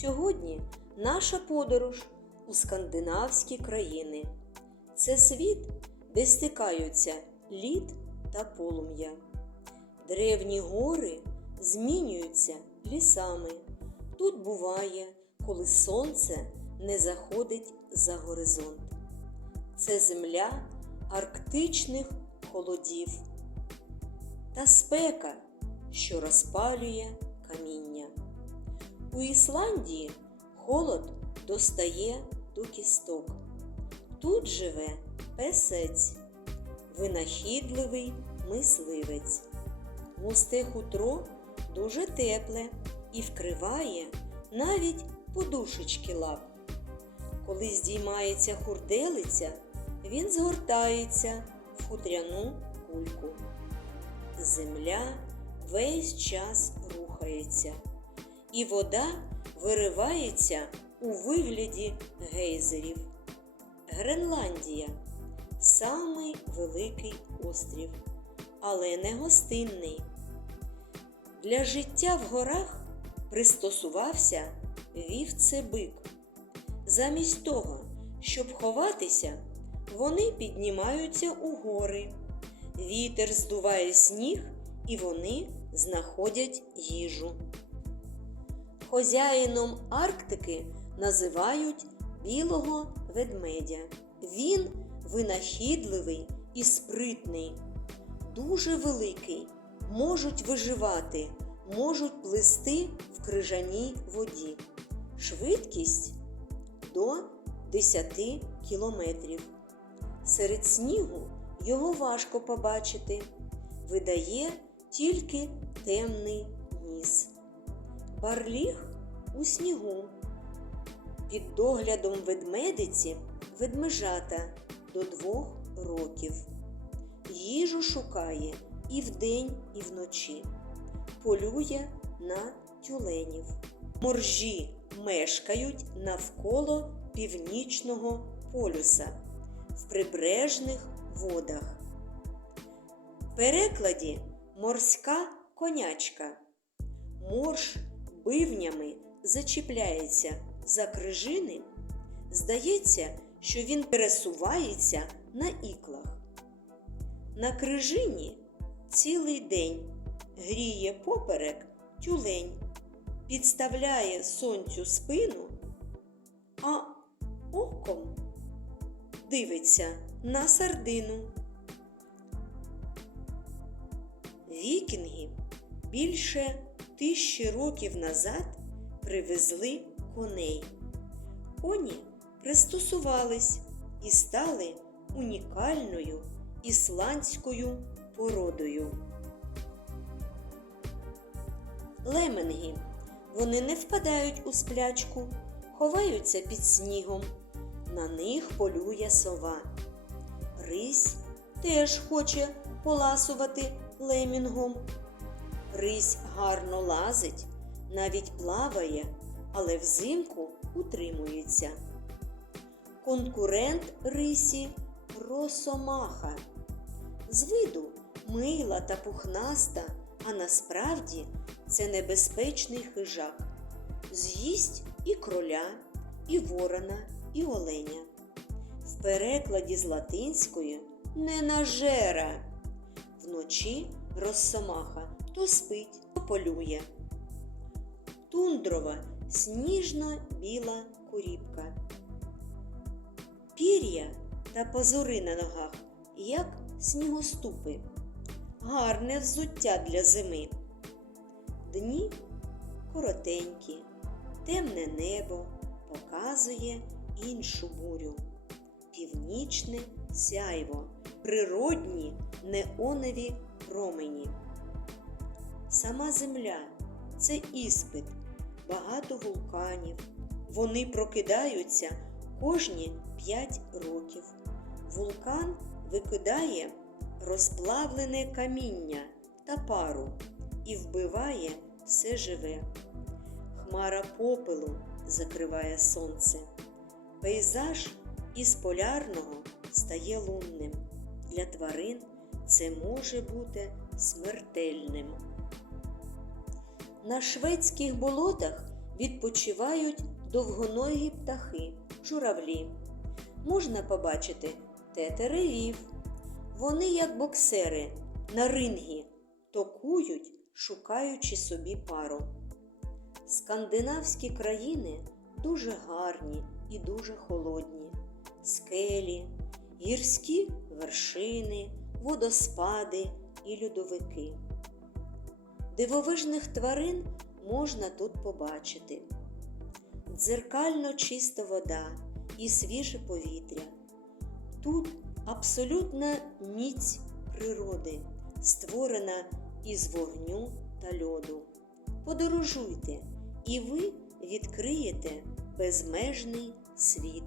Сьогодні наша подорож у скандинавські країни. Це світ, де стикаються лід та полум'я. Древні гори змінюються лісами. Тут буває, коли сонце не заходить за горизонт. Це земля арктичних холодів та спека, що розпалює каміння. У Ісландії холод достає до кісток. Тут живе песець, винахідливий мисливець. Густе хутро дуже тепле і вкриває навіть подушечки лап. Коли здіймається хурделиця, він згортається в хутряну кульку. Земля весь час рухається, і вода виривається у вигляді гейзерів. Гренландія самий великий острів, але не гостинний. Для життя в горах пристосувався вівцебик. Замість того, щоб ховатися, вони піднімаються у гори. Вітер здуває сніг, і вони знаходять їжу. Хозяїном Арктики називають білого ведмедя. Він винахідливий і спритний, дуже великий, можуть виживати, можуть плисти в крижаній воді. Швидкість до 10 кілометрів. Серед снігу його важко побачити, видає тільки темний ніс. Барліг у снігу. Під доглядом ведмедиці ведмежата до двох років. Їжу шукає і вдень, і вночі. Полює на тюленів. Моржі мешкають навколо північного полюса в прибережних водах. В перекладі морська конячка. Морж бивнями зачіпляється за крижини. Здається, що він пересувається на іклах. На крижині цілий день гріє поперек тюлень, підставляє сонцю спину, а оком дивиться на сардину. Вікінги більше тисячі років назад привезли коней. Коні пристосувались і стали унікальною ісландською породою. Леменги. Вони не впадають у сплячку, ховаються під снігом. На них полює сова. Рись теж хоче поласувати лемінгом. Рись гарно лазить, навіть плаває, але взимку утримується. Конкурент рисі росомаха. З виду мила та пухнаста, а насправді це небезпечний хижак. З'їсть і кроля, і ворона, і оленя. В перекладі з латинської ненажера. Вночі росомаха то спить, то полює. Тундрова сніжно-біла куріпка. Пір'я та позори на ногах, як снігоступи. Гарне взуття для зими. Дні коротенькі, темне небо показує іншу бурю. Північне сяйво, природні неонові промені. Сама земля це іспит, багато вулканів. Вони прокидаються кожні 5 років. Вулкан викидає розплавлене каміння та пару і вбиває все живе. Хмара попелу закриває сонце. Пейзаж із полярного стає лунним. Для тварин це може бути смертельним. На шведських болотах відпочивають довгоногі птахи, журавлі. Можна побачити тетеревів. Вони, як боксери, на рингі токують, шукаючи собі пару. Скандинавські країни дуже гарні і дуже холодні. Скелі, гірські вершини, водоспади і льодовики. Дивовижних тварин можна тут побачити. Дзеркально чиста вода і свіже повітря. Тут абсолютна міць природи, створена із вогню та льоду. Подорожуйте, і ви відкриєте безмежний світ.